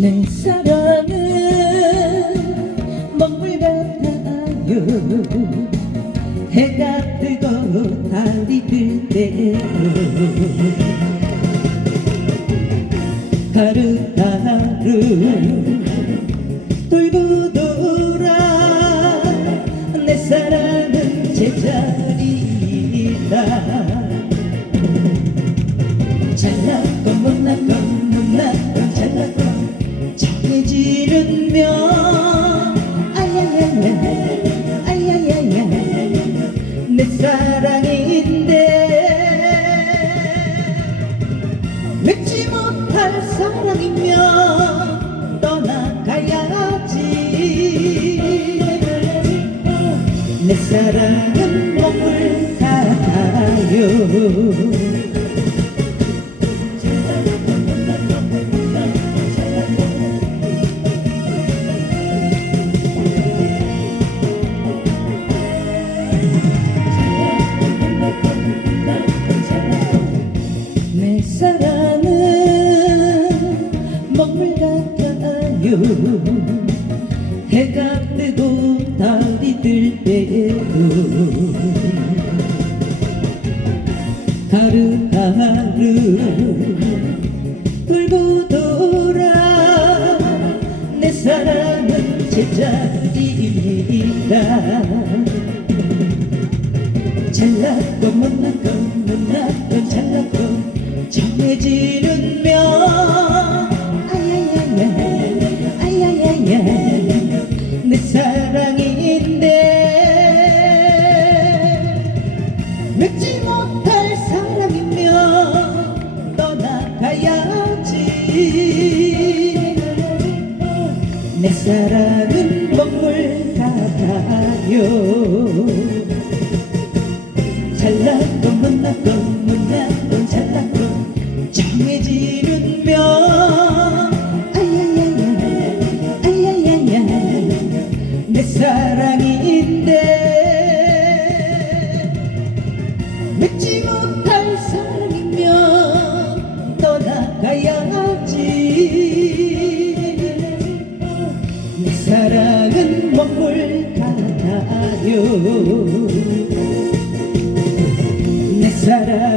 내 사랑은 먹물 같아요. 해가 뜨고 달이 들 때에도 하루하루 돌고 정해지는며 아야야야 아야야야 내 사랑인데 맺지 못할 사랑이면 떠나가야지. 내 사랑은 몸을 같아요 사랑은 먹물 같아요 해가 뜨고 달이 들 때도 하루하루 돌고 돌아 내 사랑은 제자리이다. 잘났고 못났고 못났고 잘났고 정 해지는 명 아야야야 아야야야 내 사랑인데 맺지 못할 사랑이면 떠나가야지. 내 사랑은 먹물 같아요. 잘났고 못났고 내 사랑인데 맺지 못할 사랑이면 떠나가야지. 내 사랑은 먹물 같아요? 내 사랑